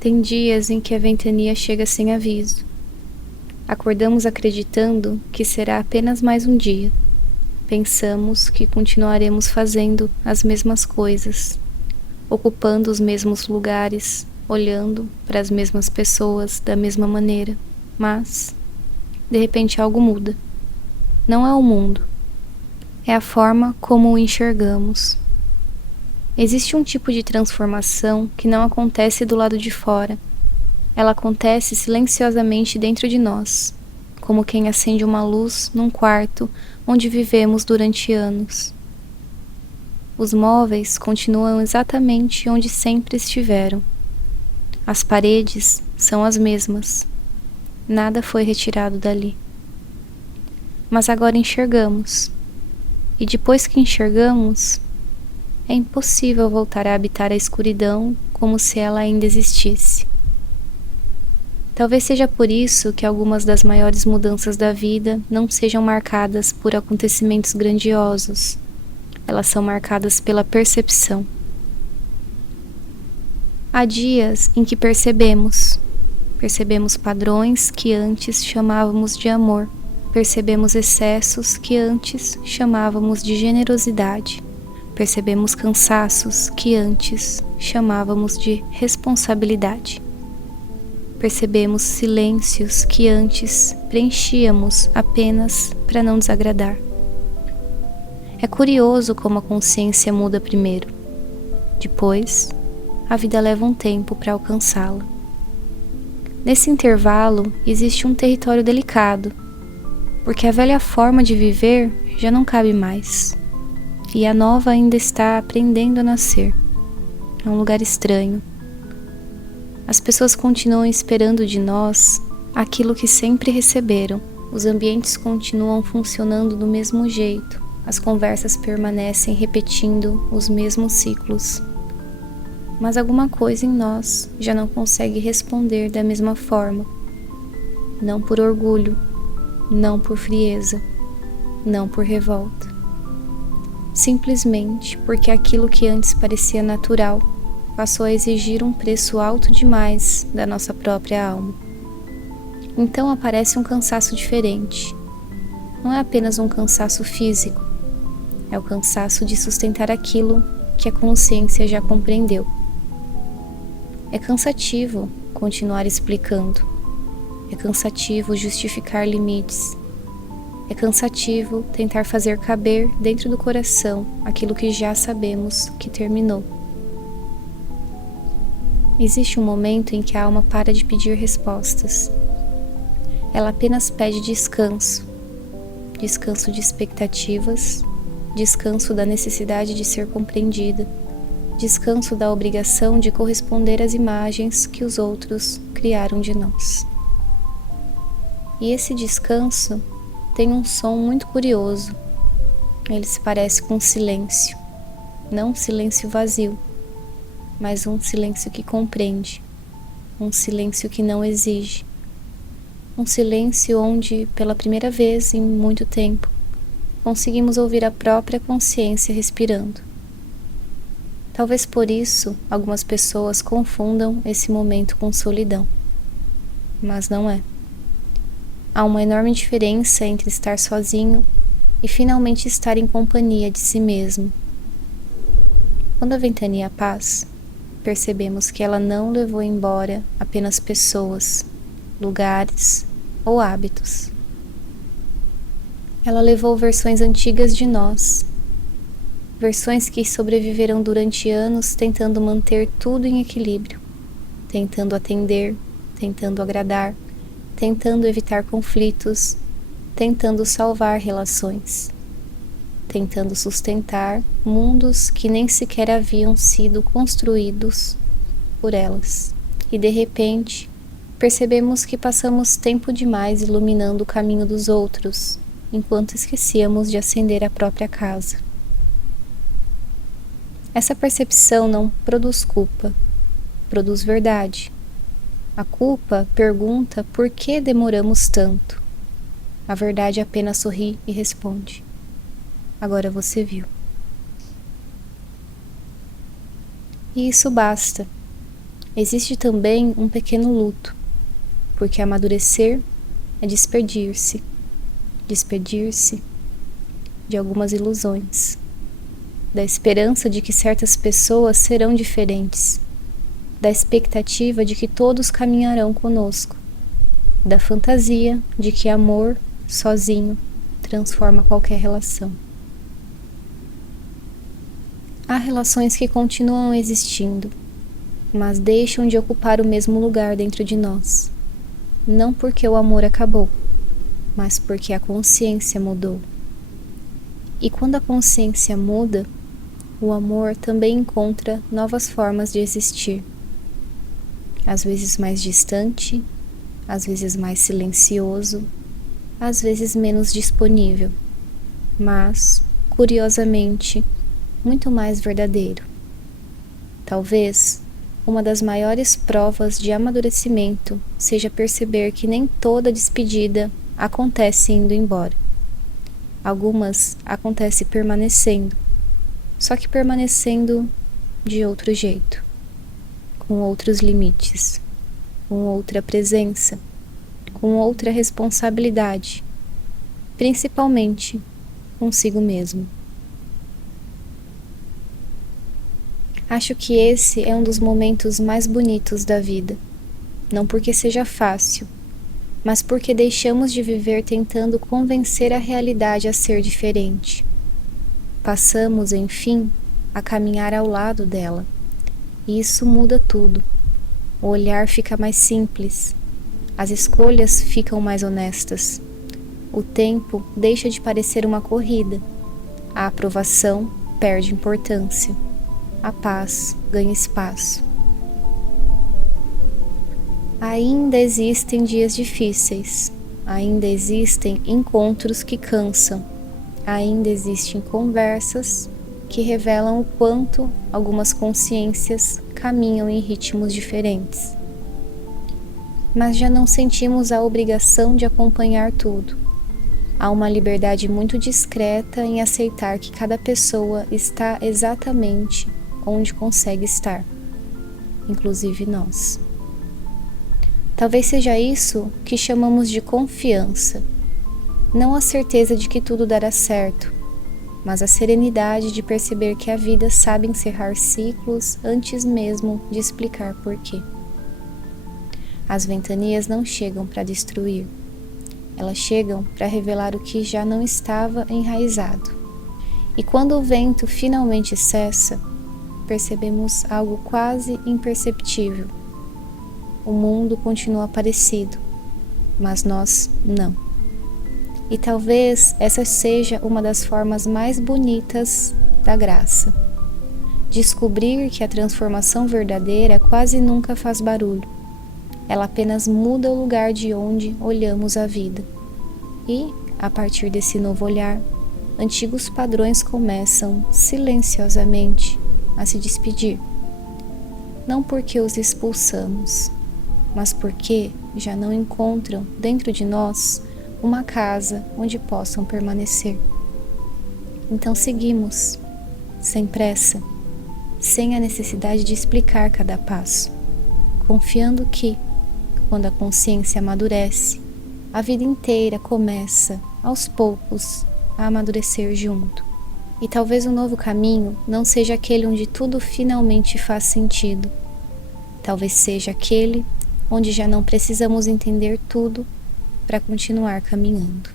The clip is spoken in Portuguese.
Tem dias em que a ventania chega sem aviso. Acordamos acreditando que será apenas mais um dia. Pensamos que continuaremos fazendo as mesmas coisas, ocupando os mesmos lugares, olhando para as mesmas pessoas da mesma maneira. Mas, de repente, algo muda. Não é o mundo. É a forma como o enxergamos. Existe um tipo de transformação que não acontece do lado de fora. Ela acontece silenciosamente dentro de nós, como quem acende uma luz num quarto onde vivemos durante anos. Os móveis continuam exatamente onde sempre estiveram. As paredes são as mesmas. Nada foi retirado dali. Mas agora enxergamos. E depois que enxergamos, é impossível voltar a habitar a escuridão como se ela ainda existisse. Talvez seja por isso que algumas das maiores mudanças da vida não sejam marcadas por acontecimentos grandiosos. Elas são marcadas pela percepção. Há dias em que percebemos padrões que antes chamávamos de amor, percebemos excessos que antes chamávamos de generosidade, percebemos cansaços que antes chamávamos de responsabilidade. Percebemos silêncios que antes preenchíamos apenas para não desagradar. É curioso como a consciência muda primeiro. Depois, a vida leva um tempo para alcançá-la. Nesse intervalo, existe um território delicado, porque a velha forma de viver já não cabe mais, e a nova ainda está aprendendo a nascer. É um lugar estranho. As pessoas continuam esperando de nós aquilo que sempre receberam. Os ambientes continuam funcionando do mesmo jeito. As conversas permanecem repetindo os mesmos ciclos. Mas alguma coisa em nós já não consegue responder da mesma forma. Não por orgulho, não por frieza, não por revolta. Simplesmente porque aquilo que antes parecia natural passou a exigir um preço alto demais da nossa própria alma. Então aparece um cansaço diferente. Não é apenas um cansaço físico, é o cansaço de sustentar aquilo que a consciência já compreendeu. É cansativo continuar explicando, é cansativo justificar limites, é cansativo tentar fazer caber dentro do coração aquilo que já sabemos que terminou. Existe um momento em que a alma para de pedir respostas. Ela apenas pede descanso. Descanso de expectativas, descanso da necessidade de ser compreendida, descanso da obrigação de corresponder às imagens que os outros criaram de nós. E esse descanso tem um som muito curioso. Ele se parece com silêncio, não um silêncio vazio, mas um silêncio que compreende, um silêncio que não exige, um silêncio onde, pela primeira vez em muito tempo, conseguimos ouvir a própria consciência respirando. Talvez por isso algumas pessoas confundam esse momento com solidão, mas não é. Há uma enorme diferença entre estar sozinho e finalmente estar em companhia de si mesmo. Quando a ventania passa, percebemos que ela não levou embora apenas pessoas, lugares ou hábitos. Ela levou versões antigas de nós, versões que sobreviveram durante anos tentando manter tudo em equilíbrio, tentando atender, tentando agradar, tentando evitar conflitos, tentando salvar relações, tentando sustentar mundos que nem sequer haviam sido construídos por elas. E de repente, percebemos que passamos tempo demais iluminando o caminho dos outros, enquanto esquecíamos de acender a própria casa. Essa percepção não produz culpa, produz verdade. A culpa pergunta por que demoramos tanto. A verdade apenas sorri e responde: agora você viu. E isso basta. Existe também um pequeno luto, porque amadurecer é despedir-se de algumas ilusões, da esperança de que certas pessoas serão diferentes, da expectativa de que todos caminharão conosco, da fantasia de que amor sozinho transforma qualquer relação. Há relações que continuam existindo, mas deixam de ocupar o mesmo lugar dentro de nós, não porque o amor acabou, mas porque a consciência mudou. E quando a consciência muda, o amor também encontra novas formas de existir. Às vezes mais distante, às vezes mais silencioso, às vezes menos disponível, mas, curiosamente, muito mais verdadeiro. Talvez uma das maiores provas de amadurecimento seja perceber que nem toda despedida acontece indo embora. Algumas acontecem permanecendo, só que permanecendo de outro jeito, com outros limites, com outra presença, com outra responsabilidade, principalmente consigo mesmo. Acho que esse é um dos momentos mais bonitos da vida, não porque seja fácil, mas porque deixamos de viver tentando convencer a realidade a ser diferente. Passamos, enfim, a caminhar ao lado dela, e isso muda tudo. O olhar fica mais simples, as escolhas ficam mais honestas, o tempo deixa de parecer uma corrida, a aprovação perde importância, a paz ganha espaço. Ainda existem dias difíceis, ainda existem encontros que cansam, ainda existem conversas que revelam o quanto algumas consciências caminham em ritmos diferentes. Mas já não sentimos a obrigação de acompanhar tudo. Há uma liberdade muito discreta em aceitar que cada pessoa está exatamente onde consegue estar, inclusive nós. Talvez seja isso que chamamos de confiança, não a certeza de que tudo dará certo, mas a serenidade de perceber que a vida sabe encerrar ciclos antes mesmo de explicar porquê. As ventanias não chegam para destruir, elas chegam para revelar o que já não estava enraizado. E quando o vento finalmente cessa, percebemos algo quase imperceptível. O mundo continua parecido, mas nós não. E talvez essa seja uma das formas mais bonitas da graça. Descobrir que a transformação verdadeira quase nunca faz barulho. Ela apenas muda o lugar de onde olhamos a vida. E, a partir desse novo olhar, antigos padrões começam silenciosamente a se despedir. Não porque os expulsamos, mas porque já não encontram dentro de nós uma casa onde possam permanecer. Então seguimos, sem pressa, sem a necessidade de explicar cada passo, confiando que, quando a consciência amadurece, a vida inteira começa, aos poucos, a amadurecer junto. E talvez o novo caminho não seja aquele onde tudo finalmente faz sentido. Talvez seja aquele onde já não precisamos entender tudo para continuar caminhando.